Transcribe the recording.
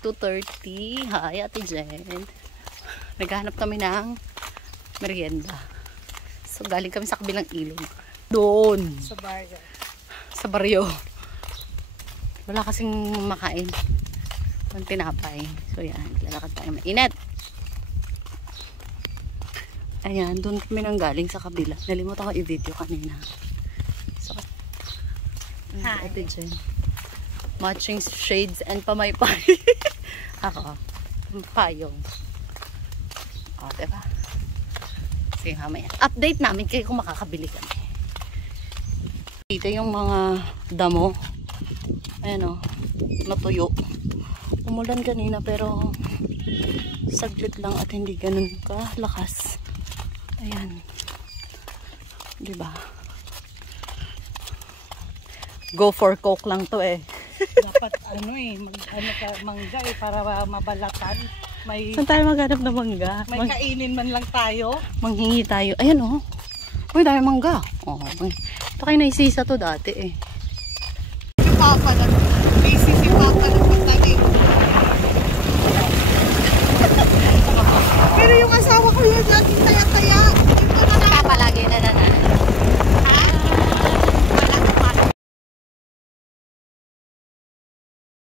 2:30. Hi, Ate Jen. Naghahanap kami ng merienda. So, galing kami sa kabilang ilog. Doon. Sa baryo. Sa baryo. Wala kasing makain. Ang tinapay. So, yan. Lalakad tayo. Mainit. Ayan. Doon kami nang galing sa kabila. Nalimutan ko i-video kanina. So, Hi. Ate Jen. Matching shades and pamaypay. Ako. Payong. O, diba? Sige, mamaya. Update namin kayo kung makakabili kami. Dito yung mga damo. Ayan o. Natuyo. Umulan kanina pero saglit lang at hindi ganun kalakas. Ayan. Diba? Go for Coke lang to eh. Dapat mangga para mabalatan. Saan tayo maghanap ng mangga? May kainin man lang tayo. Manghingi tayo. Ayan o. Uy, dami mangga. Oh, ito kayo naisisa to dati eh. Si Papa na. Busy si Papa na.